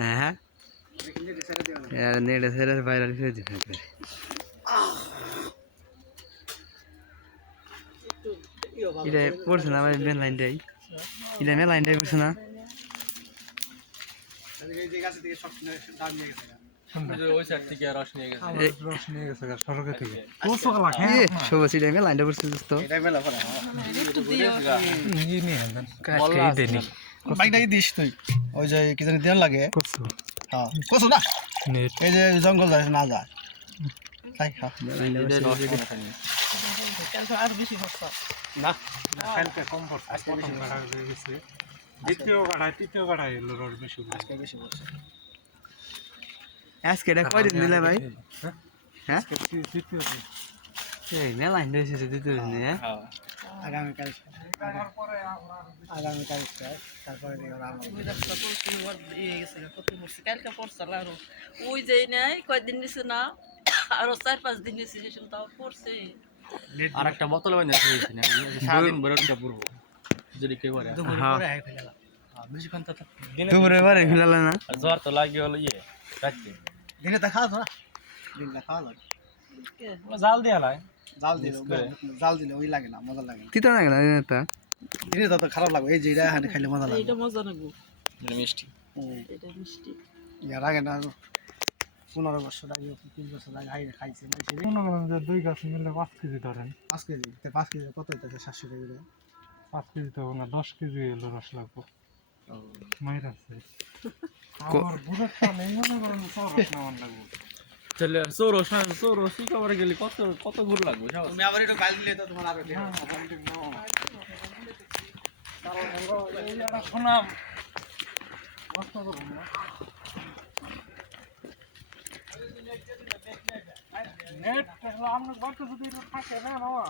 হ্যাঁ। নেড়ে সেরে ভাইরাল করে দিতে হবে এটা পড়ছে না আমার মেন লাইনটাই এটা মেন লাইনটাই পড়ছে না? এদিকে এই যে গাছের দিকে সব দাম নিয়ে গেছে ওই সাইড থেকে রস নিয়ে গেছে। এই রস নিয়ে গেছে সড়কে থেকে। এ, সবুজ এটা লাইনটা পড়ছে দোস্ত এটা মেলা ফলা ইয়ে নিয়ে আনবেন কাজকে দেনি বাইকটা দিস তুই। ওই যে কি জানি দেন লাগে। হ্যাঁ কসু না? এই যে জঙ্গল যায় না যায় তাই হ্যাঁ। না কালকে কম হয়ে গেছে দ্বিতীয় কাটায় তৃতীয় কাটায় এলো রস বেশি আজকে বেশি বলছে আজকে এটা কয়দিন দিলে ভাই? হ্যাঁ? তৃতীয় দিন। এই মেন লাইনটা এসেছে দিতে হ্যাঁ। আগামী কাল আগামী তারপরে কালকে পড়ছাল আরও। ওই যে নাই কয়দিন নিছে না আরও চার পাঁচ দিন নিছে তাও পড়ছে। আর একটা বোতল বানিয়ে সারাদিন একটা পড়ব যদি কেউ হ্যাঁ। ফেলা বেশিক্ষণ তো দুপুরে বারে ফেলালে না। জ্বর তো লাগিয়ে হলো ইয়ে রাখতে দিনে তা খাওয়া লাগে। জাল দিয়ে জাল দিলে জাল দিলে ওই লাগে না মজা লাগে না। এটা তো খারাপ লাগবে এই যে এটা এখানে খাইলে মজা লাগে এইটা মজা নাগবো মিষ্টি। এটা মিষ্টি। ইয়ার আগে না পনেরো বছর আগে তিন বছর আগে হাইরে খাইছে সেদিন মনে দুই গাছ মিলে পাঁচ কেজি ধরেন। পাঁচ কেজি তো পাঁচ কেজি কত হইতেছে সাতশো করে? পাঁচ কেজি তো না দশ কেজি এলো রস লাগবো। মায়ের আছে। আমার বুঝে তো নেই মনে করেন সব রস নেওয়ার লাগবো। চলে সৌরো সৌরো শিকাবার গেলে কত কত ঘুর লাগবে তুমি আবার একটু দিলে তো তোমার আরও শোনাম নেট আপনার বাড়িতে যদি থাকে না বাবা